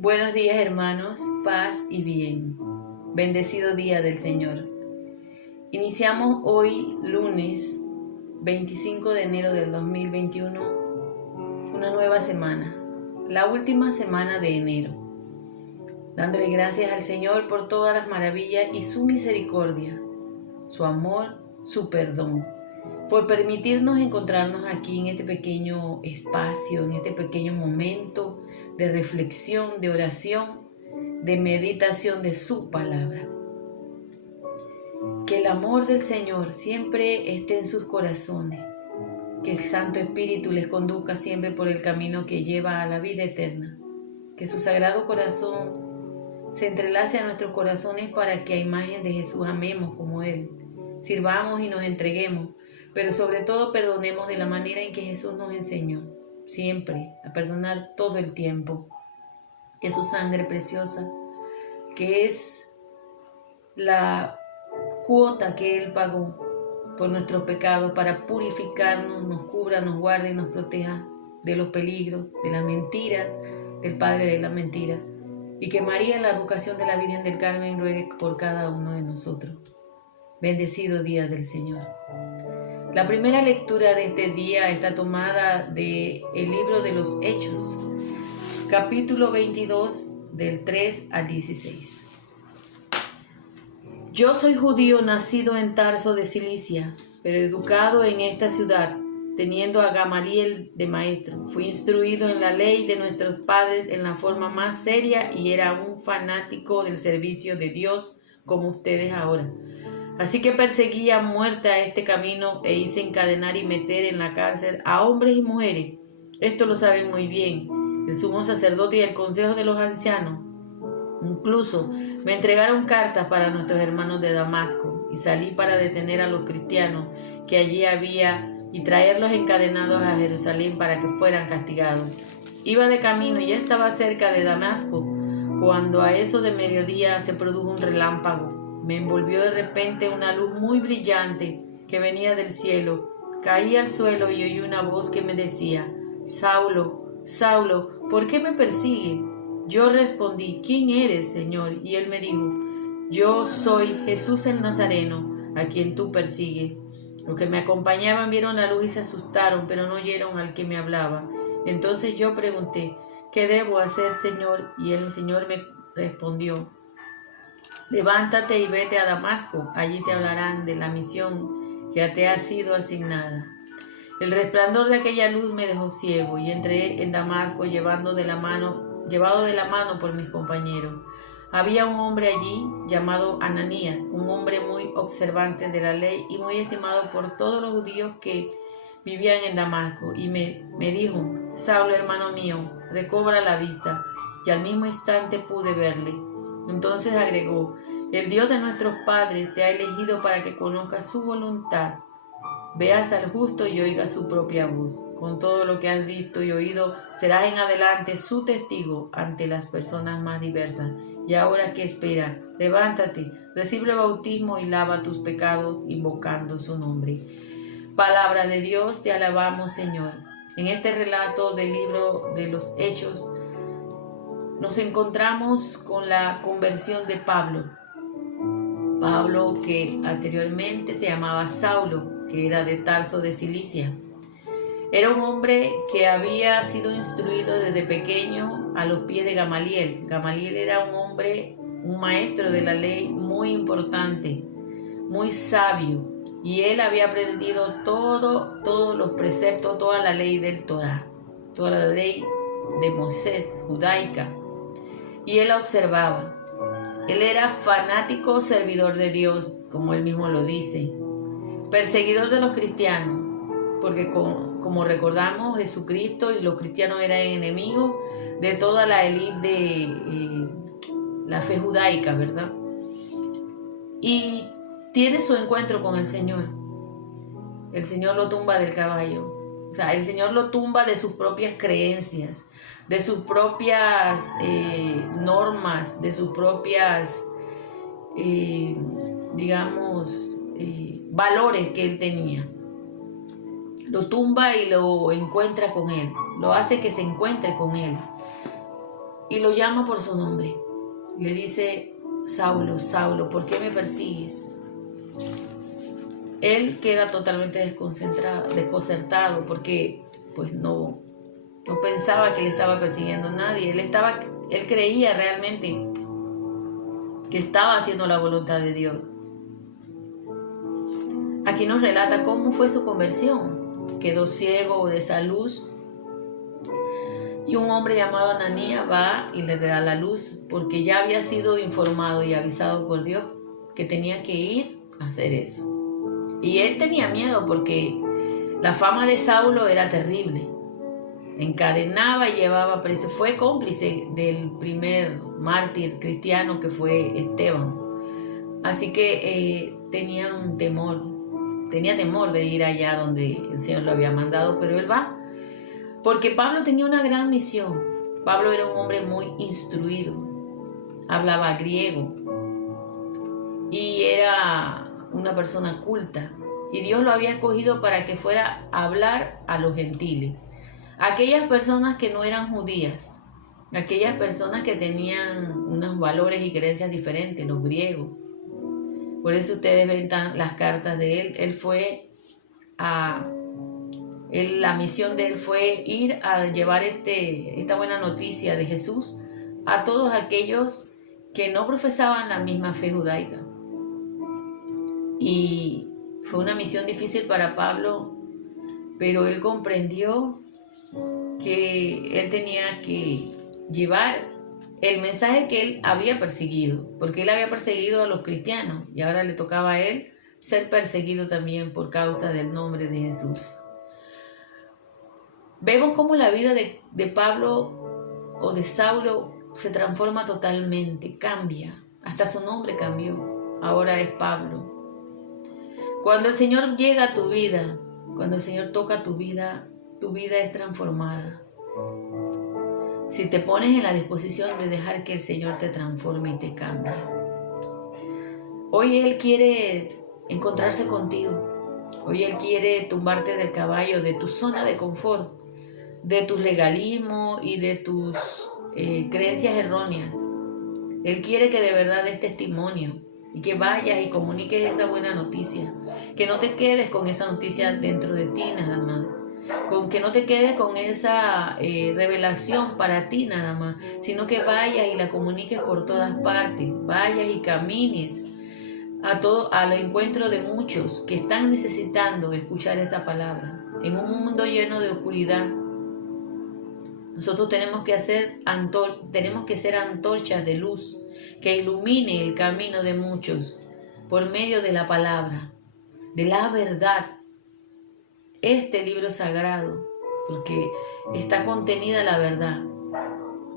Buenos días, hermanos, paz y bien. Bendecido día del Señor. Iniciamos hoy, lunes 25 de enero del 2021, una nueva semana, la última semana de enero, dándole gracias al Señor por todas las maravillas y su misericordia, su amor, su perdón, por permitirnos encontrarnos aquí en este pequeño espacio, en este pequeño momento de reflexión, de oración, de meditación de su palabra. Que el amor del Señor siempre esté en sus corazones, que el Santo Espíritu les conduzca siempre por el camino que lleva a la vida eterna, que su sagrado corazón se entrelace a nuestros corazones para que a imagen de Jesús amemos como Él, sirvamos y nos entreguemos, pero sobre todo perdonemos de la manera en que Jesús nos enseñó, siempre a perdonar todo el tiempo. Que su sangre preciosa, que es la cuota que Él pagó por nuestros pecados para purificarnos, nos cubra, nos guarde y nos proteja de los peligros, de la mentira, del padre de la mentira, y que María en la advocación de la Virgen del Carmen ruegue por cada uno de nosotros. Bendecido día del Señor. La primera lectura de este día está tomada del libro de los Hechos, capítulo 22, del 3 al 16. Yo soy judío nacido en Tarso de Cilicia, pero educado en esta ciudad, teniendo a Gamaliel de maestro. Fui instruido en la ley de nuestros padres en la forma más seria y era un fanático del servicio de Dios como ustedes ahora. Así que perseguí a muerte a este camino e hice encadenar y meter en la cárcel a hombres y mujeres. Esto lo saben muy bien el sumo sacerdote y el consejo de los ancianos. Incluso me entregaron cartas para nuestros hermanos de Damasco y salí para detener a los cristianos que allí había y traerlos encadenados a Jerusalén para que fueran castigados. Iba de camino y ya estaba cerca de Damasco cuando a eso de mediodía se produjo un relámpago. Me envolvió de repente una luz muy brillante que venía del cielo. Caí al suelo y oí una voz que me decía: Saulo, Saulo, ¿por qué me persigue? Yo respondí: ¿quién eres, Señor? Y él me dijo: yo soy Jesús el Nazareno, a quien tú persigues. Los que me acompañaban vieron la luz y se asustaron, pero no oyeron al que me hablaba. Entonces yo pregunté: ¿qué debo hacer, Señor? Y el Señor me respondió: levántate y vete a Damasco, allí te hablarán de la misión que te ha sido asignada. El resplandor de aquella luz me dejó ciego y entré en Damasco llevado de la mano por mis compañeros. Había un hombre allí llamado Ananías, un hombre muy observante de la ley y muy estimado por todos los judíos que vivían en Damasco, y me dijo: Saulo, hermano mío, recobra la vista. Y al mismo instante pude verle. Entonces agregó: el Dios de nuestros padres te ha elegido para que conozcas su voluntad, veas al justo y oigas su propia voz. Con todo lo que has visto y oído, serás en adelante su testigo ante las personas más diversas. Y ahora, ¿qué espera? Levántate, recibe el bautismo y lava tus pecados invocando su nombre. Palabra de Dios, te alabamos, Señor. En este relato del libro de los Hechos, nos encontramos con la conversión de Pablo. Pablo, que anteriormente se llamaba Saulo, que era de Tarso de Cilicia. Era un hombre que había sido instruido desde pequeño a los pies de Gamaliel. Gamaliel era un hombre, un maestro de la ley muy importante, muy sabio, y él había aprendido todos los preceptos, toda la ley del Torá, toda la ley de Moisés, judaica, y él la observaba. Él era fanático servidor de Dios, como él mismo lo dice, perseguidor de los cristianos, porque como recordamos, Jesucristo y los cristianos eran enemigos de toda la élite de la fe judaica, ¿verdad? Y tiene su encuentro con el Señor. El Señor lo tumba del caballo. O sea, el Señor lo tumba de sus propias creencias, de sus propias normas, de sus propias, valores que él tenía. Lo tumba y lo encuentra con él, lo hace que se encuentre con él. y lo llama por su nombre. Le dice: Saulo, Saulo, ¿por qué me persigues? Él queda totalmente desconcertado porque pues no pensaba que le estaba persiguiendo a nadie. Él creía realmente que estaba haciendo la voluntad de Dios. Aquí nos relata cómo fue su conversión. Quedó ciego de esa luz y un hombre llamado Ananías va y le da la luz porque ya había sido informado y avisado por Dios que tenía que ir a hacer eso. Y él tenía miedo porque la fama de Saulo era terrible. Encadenaba y llevaba preso. Fue cómplice del primer mártir cristiano que fue Esteban. Así que tenía temor de ir allá donde el Señor lo había mandado, pero él va. Porque Pablo tenía una gran misión. Pablo era un hombre muy instruido. Hablaba griego. Y era una persona culta, y Dios lo había escogido para que fuera a hablar a los gentiles, aquellas personas que no eran judías, aquellas personas que tenían unos valores y creencias diferentes, los griegos. Por eso ustedes ven las cartas de él. La misión de él fue ir a llevar esta buena noticia de Jesús a todos aquellos que no profesaban la misma fe judaica. Y fue una misión difícil para Pablo, pero él comprendió que él tenía que llevar el mensaje que él había perseguido, porque él había perseguido a los cristianos y ahora le tocaba a él ser perseguido también por causa del nombre de Jesús. Vemos cómo la vida de Pablo o de Saulo se transforma totalmente, cambia, hasta su nombre cambió, ahora es Pablo. Cuando el Señor llega a tu vida, cuando el Señor toca tu vida es transformada. Si te pones en la disposición de dejar que el Señor te transforme y te cambie. Hoy Él quiere encontrarse contigo. Hoy Él quiere tumbarte del caballo, de tu zona de confort, de tus legalismos y de tus creencias erróneas. Él quiere que de verdad des testimonio y que vayas y comuniques esa buena noticia. Que no te quedes con esa noticia dentro de ti nada más. Que no te quedes con esa revelación para ti nada más, sino que vayas y la comuniques por todas partes. Vayas y camines al encuentro de muchos que están necesitando escuchar esta palabra. En un mundo lleno de oscuridad, nosotros tenemos que ser antorchas de luz que ilumine el camino de muchos por medio de la palabra, de la verdad. Este libro sagrado, porque está contenida la verdad.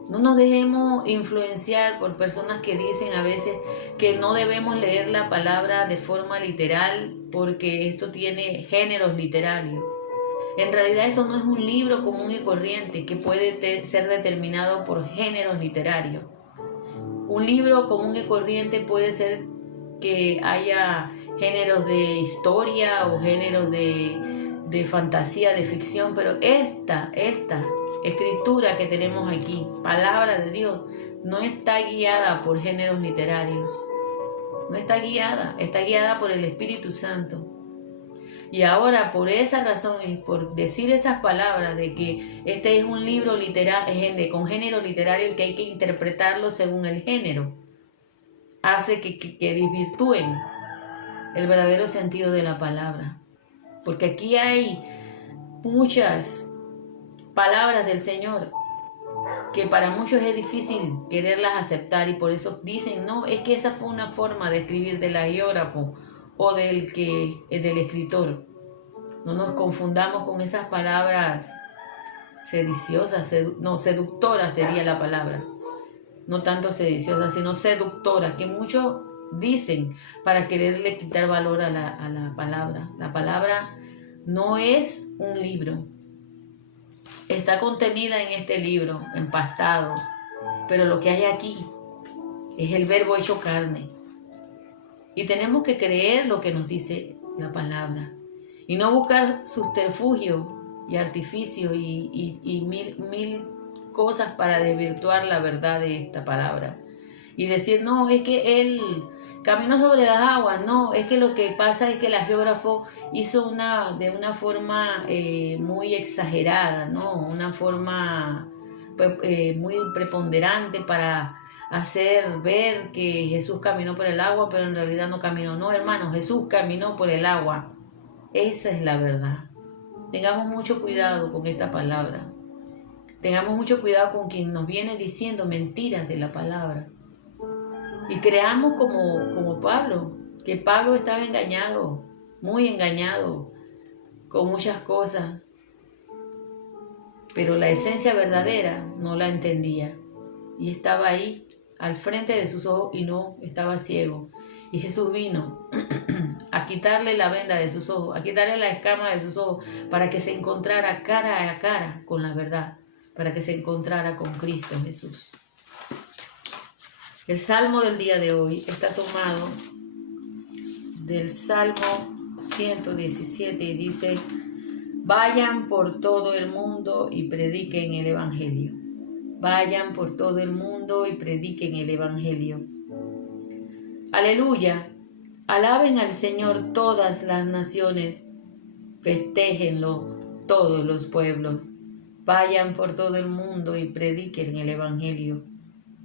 No nos dejemos influenciar por personas que dicen a veces que no debemos leer la palabra de forma literal porque esto tiene géneros literarios. En realidad esto no es un libro común y corriente que puede ser determinado por géneros literarios. Un libro común y corriente puede ser que haya géneros de historia o géneros de fantasía, de ficción, pero esta escritura que tenemos aquí, palabra de Dios, no está guiada por géneros literarios. No está guiada por el Espíritu Santo. Y ahora, por esa razón, y por decir esas palabras de que este es un libro con género literario y que hay que interpretarlo según el género, hace que desvirtúen el verdadero sentido de la palabra. Porque aquí hay muchas palabras del Señor que para muchos es difícil quererlas aceptar y por eso dicen, no, es que esa fue una forma de escribir del agiógrafo o del escritor. No nos confundamos con esas palabras sediciosas, seductoras sería la palabra. No tanto sediciosas, sino seductoras, que muchos dicen para quererle quitar valor a la palabra. La palabra no es un libro. Está contenida en este libro, empastado, pero lo que hay aquí es el verbo hecho carne. Y tenemos que creer lo que nos dice la palabra y no buscar subterfugio y artificio y mil cosas para desvirtuar la verdad de esta palabra. Y decir, no, es que él caminó sobre las aguas. No, es que lo que pasa es que el geógrafo hizo de una forma muy exagerada, ¿no? Una forma muy preponderante para hacer ver que Jesús caminó por el agua, pero en realidad no caminó. No, hermano, Jesús caminó por el agua. Esa es la verdad. Tengamos mucho cuidado con esta palabra. Tengamos mucho cuidado con quien nos viene diciendo mentiras de la palabra. Y creamos como Pablo, que Pablo estaba engañado, muy engañado, con muchas cosas. Pero la esencia verdadera no la entendía. Y estaba ahí, al frente de sus ojos, y no, estaba ciego. Y Jesús vino a quitarle la venda de sus ojos, a quitarle la escama de sus ojos, para que se encontrara cara a cara con la verdad, para que se encontrara con Cristo Jesús. El salmo del día de hoy está tomado del Salmo 117 y dice: vayan por todo el mundo y prediquen el Evangelio. Vayan por todo el mundo y prediquen el Evangelio. Aleluya. Alaben al Señor todas las naciones. Festéjenlo todos los pueblos. Vayan por todo el mundo y prediquen el Evangelio.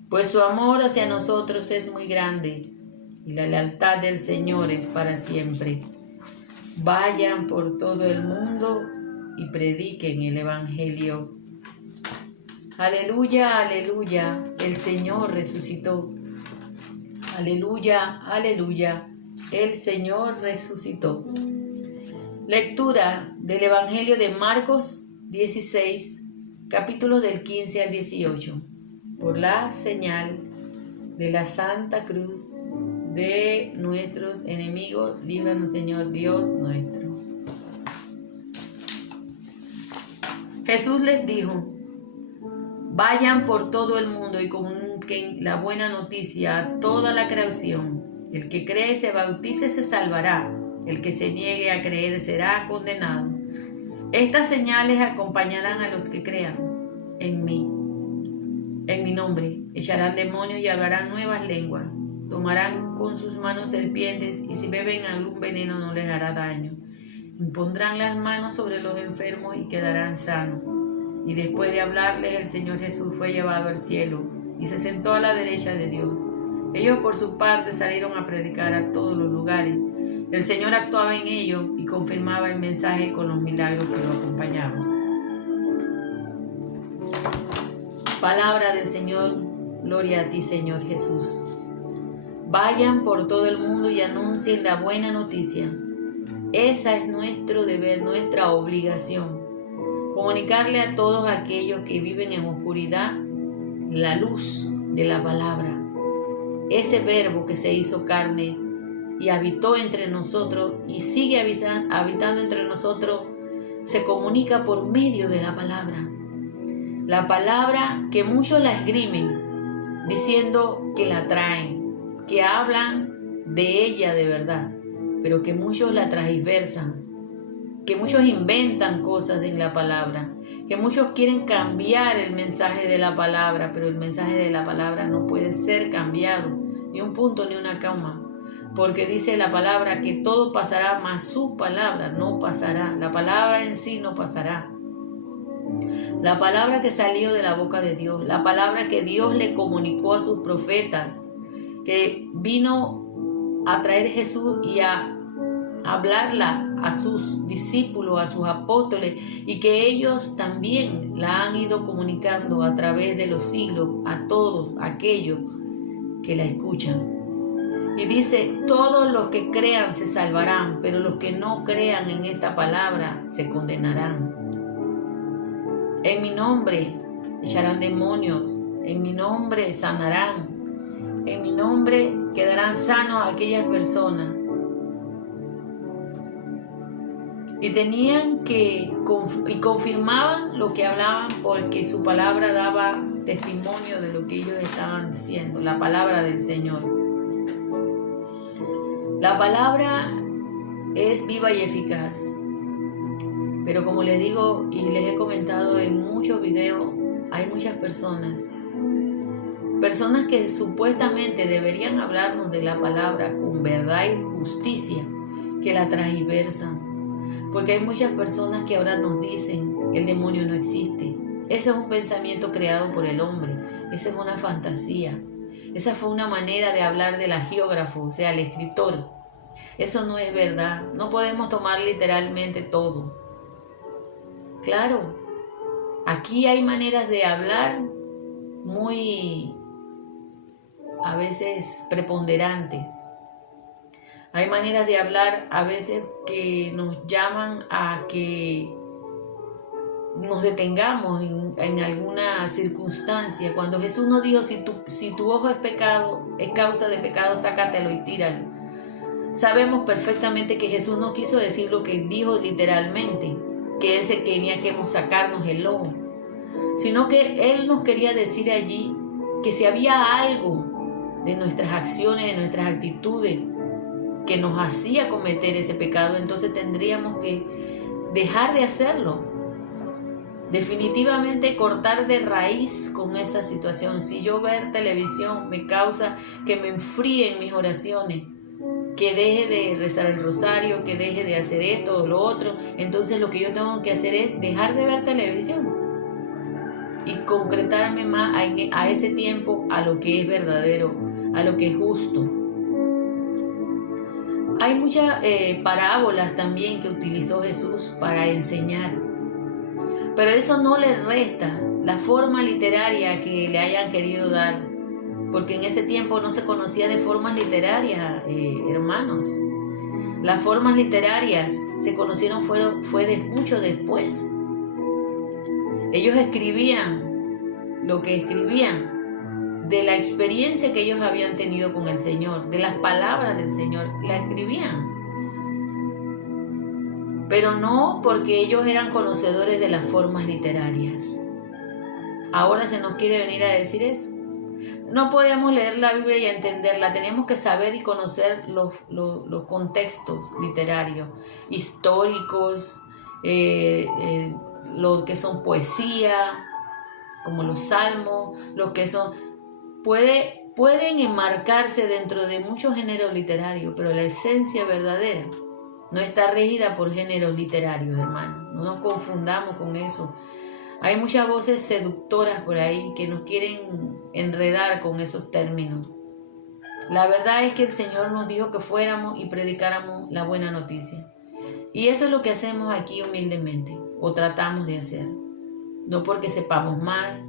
Pues su amor hacia nosotros es muy grande y la lealtad del Señor es para siempre. Vayan por todo el mundo y prediquen el Evangelio. Aleluya, aleluya, el Señor resucitó. Aleluya, aleluya, el Señor resucitó. Lectura del Evangelio de Marcos 16, capítulos del 15 al 18. Por la señal de la Santa Cruz de nuestros enemigos, líbranos, Señor Dios nuestro. Jesús les dijo: vayan por todo el mundo y comuniquen la buena noticia a toda la creación. El que cree y se bautice se salvará. El que se niegue a creer será condenado. Estas señales acompañarán a los que crean en mí. En mi nombre echarán demonios y hablarán nuevas lenguas. Tomarán con sus manos serpientes y si beben algún veneno no les hará daño. Impondrán las manos sobre los enfermos y quedarán sanos. Y después de hablarles, el Señor Jesús fue llevado al cielo y se sentó a la derecha de Dios. Ellos por su parte salieron a predicar a todos los lugares. El Señor actuaba en ellos y confirmaba el mensaje con los milagros que lo acompañaban. Palabra del Señor, gloria a ti, Señor Jesús. Vayan por todo el mundo y anuncien la buena noticia. Esa es nuestro deber, nuestra obligación. Comunicarle a todos aquellos que viven en oscuridad la luz de la palabra. Ese verbo que se hizo carne y habitó entre nosotros y sigue habitando entre nosotros, se comunica por medio de la palabra. La palabra que muchos la esgrimen, diciendo que la traen, que hablan de ella de verdad, pero que muchos la transversan, que muchos inventan cosas en la palabra, que muchos quieren cambiar el mensaje de la palabra, pero el mensaje de la palabra no puede ser cambiado, ni un punto ni una coma, porque dice la palabra que todo pasará, mas su palabra no pasará. La palabra en sí no pasará. La palabra que salió de la boca de Dios, la palabra que Dios le comunicó a sus profetas, que vino a traer Jesús y a hablarla a sus discípulos, a sus apóstoles, y que ellos también la han ido comunicando a través de los siglos a todos aquellos que la escuchan. Y dice: todos los que crean se salvarán, pero los que no crean en esta palabra se condenarán. En mi nombre echarán demonios, en mi nombre sanarán, en mi nombre quedarán sanos aquellas personas. Y tenían que, y confirmaban lo que hablaban, porque su palabra daba testimonio de lo que ellos estaban diciendo, la palabra del Señor. La palabra es viva y eficaz, pero como les digo y les he comentado en muchos videos, hay muchas personas que supuestamente deberían hablarnos de la palabra con verdad y justicia, que la transversan. Porque hay muchas personas que ahora nos dicen, el demonio no existe. Ese es un pensamiento creado por el hombre, esa es una fantasía. Esa fue una manera de hablar del agiógrafo, o sea, el escritor. Eso no es verdad, no podemos tomar literalmente todo. Claro, aquí hay maneras de hablar muy, a veces, preponderantes. Hay maneras de hablar a veces que nos llaman a que nos detengamos en alguna circunstancia. Cuando Jesús nos dijo, si tu ojo es pecado, es causa de pecado, sácatelo y tíralo. Sabemos perfectamente que Jesús no quiso decir lo que dijo literalmente, que Él se quería que sacarnos el ojo, sino que Él nos quería decir allí que si había algo de nuestras acciones, de nuestras actitudes, que nos hacía cometer ese pecado, entonces tendríamos que dejar de hacerlo. Definitivamente cortar de raíz con esa situación. Si yo ver televisión me causa que me enfríen mis oraciones, que deje de rezar el rosario, que deje de hacer esto o lo otro, entonces lo que yo tengo que hacer es dejar de ver televisión y concretarme más a ese tiempo a lo que es verdadero, a lo que es justo. Hay muchas parábolas también que utilizó Jesús para enseñar, pero eso no le resta la forma literaria que le hayan querido dar, porque en ese tiempo no se conocía de formas literarias, hermanos. Las formas literarias se conocieron fue mucho después. Ellos escribían lo que escribían de la experiencia que ellos habían tenido con el Señor, de las palabras del Señor, la escribían. Pero no porque ellos eran conocedores de las formas literarias. Ahora se nos quiere venir a decir eso. No podemos leer la Biblia y entenderla, tenemos que saber y conocer los contextos literarios, históricos, lo que son poesía, como los salmos, los que son... Pueden enmarcarse dentro de muchos géneros literarios, pero la esencia verdadera no está regida por géneros literarios, hermano. No nos confundamos con eso. Hay muchas voces seductoras por ahí que nos quieren enredar con esos términos. La verdad es que el Señor nos dijo que fuéramos y predicáramos la buena noticia. Y eso es lo que hacemos aquí humildemente, o tratamos de hacer. No porque sepamos más,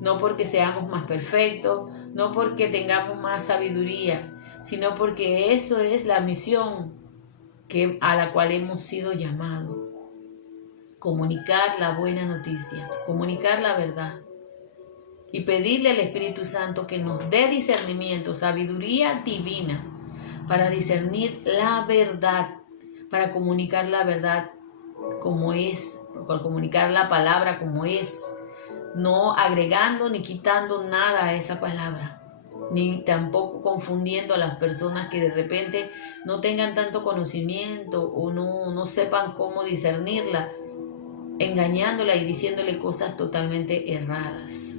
no porque seamos más perfectos, no porque tengamos más sabiduría, sino porque eso es la misión a la cual hemos sido llamados. Comunicar la buena noticia, comunicar la verdad y pedirle al Espíritu Santo que nos dé discernimiento, sabiduría divina para discernir la verdad, para comunicar la verdad como es, para comunicar la palabra como es, no agregando ni quitando nada a esa palabra, ni tampoco confundiendo a las personas que de repente no tengan tanto conocimiento o no sepan cómo discernirla, engañándola y diciéndole cosas totalmente erradas.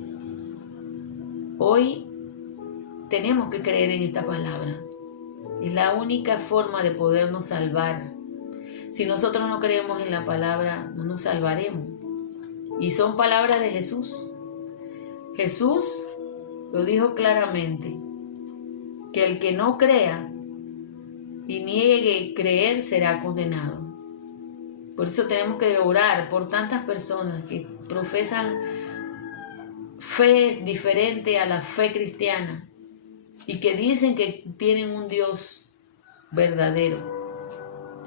Hoy tenemos que creer en esta palabra. Es la única forma de podernos salvar. Si nosotros no creemos en la palabra, no nos salvaremos. Y son palabras de Jesús. Jesús lo dijo claramente, que el que no crea y niegue creer será condenado. Por eso tenemos que orar por tantas personas que profesan fe diferente a la fe cristiana y que dicen que tienen un Dios verdadero,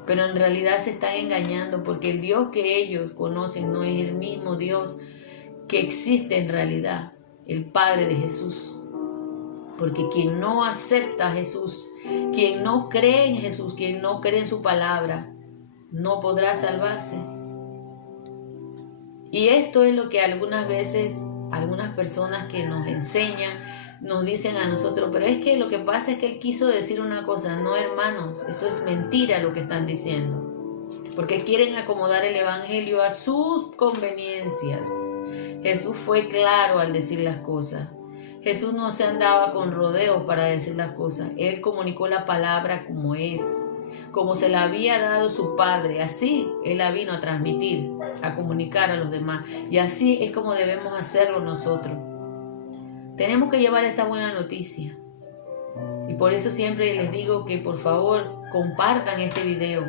pero en realidad se están engañando, porque el Dios que ellos conocen no es el mismo Dios que existe en realidad, el Padre de Jesús. Porque quien no acepta a Jesús, quien no cree en Jesús, quien no cree en su palabra, no podrá salvarse. Y esto es lo que algunas veces, algunas personas que nos enseñan, nos dicen a nosotros, pero es que lo que pasa es que él quiso decir una cosa. No, hermanos, eso es mentira lo que están diciendo. porque quieren acomodar el evangelio a sus conveniencias. Jesús fue claro al decir las cosas. Jesús no se andaba con rodeos para decir las cosas. Él comunicó la palabra como es, como se la había dado su Padre. Así Él la vino a transmitir, a comunicar a los demás. Y así es como debemos hacerlo nosotros. Tenemos que llevar esta buena noticia. Y por eso siempre les digo que por favor compartan este video,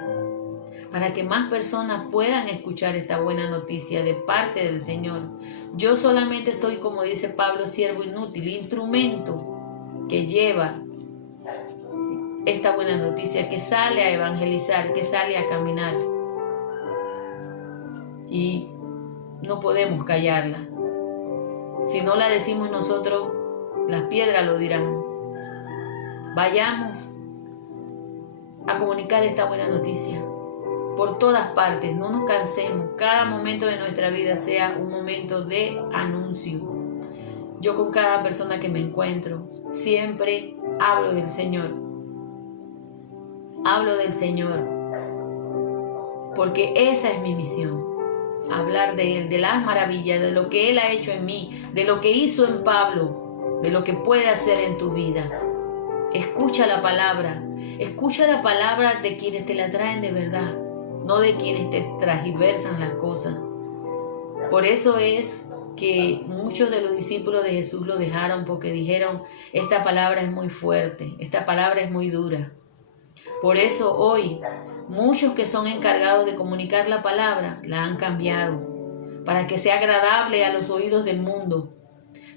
para que más personas puedan escuchar esta buena noticia de parte del Señor. Yo solamente soy, como dice Pablo, siervo inútil, instrumento que lleva esta buena noticia, que sale a evangelizar, que sale a caminar. Y no podemos callarla. Si no la decimos nosotros, las piedras lo dirán. Vayamos a comunicar esta buena noticia por todas partes, no nos cansemos. Cada momento de nuestra vida sea un momento de anuncio. Yo con cada persona que me encuentro siempre hablo del Señor. Hablo del Señor, porque esa es mi misión. Hablar de Él, de las maravillas, de lo que Él ha hecho en mí, de lo que hizo en Pablo, de lo que puede hacer en tu vida. Escucha la palabra de quienes te la traen de verdad, no de quienes te transversan las cosas. Por eso es que muchos de los discípulos de Jesús lo dejaron, porque dijeron: esta palabra es muy fuerte, esta palabra es muy dura. Por eso hoy muchos que son encargados de comunicar la palabra la han cambiado para que sea agradable a los oídos del mundo.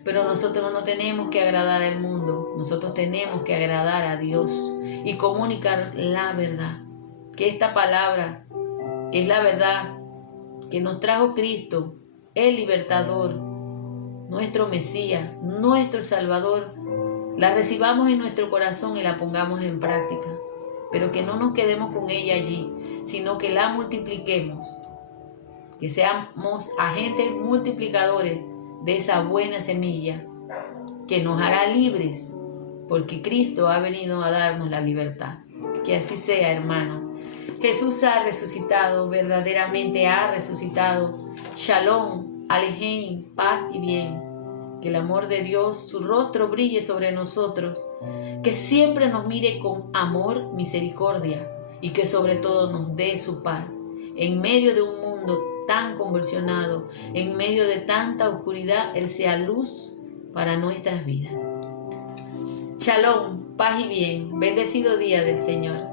Pero nosotros no tenemos que agradar al mundo, nosotros tenemos que agradar a Dios y comunicar la verdad. Que esta palabra, que es la verdad que nos trajo Cristo, el libertador, nuestro Mesías, nuestro Salvador, la recibamos en nuestro corazón y la pongamos en práctica. Pero que no nos quedemos con ella allí, sino que la multipliquemos, que seamos agentes multiplicadores de esa buena semilla que nos hará libres, porque Cristo ha venido a darnos la libertad. Que así sea, hermano. Jesús ha resucitado, verdaderamente ha resucitado. Shalom, Alejem, paz y bien. Que el amor de Dios, su rostro brille sobre nosotros, que siempre nos mire con amor, misericordia, y que sobre todo nos dé su paz en medio de un mundo tan convulsionado, en medio de tanta oscuridad. Él sea luz para nuestras vidas. Shalom, paz y bien. Bendecido día del Señor.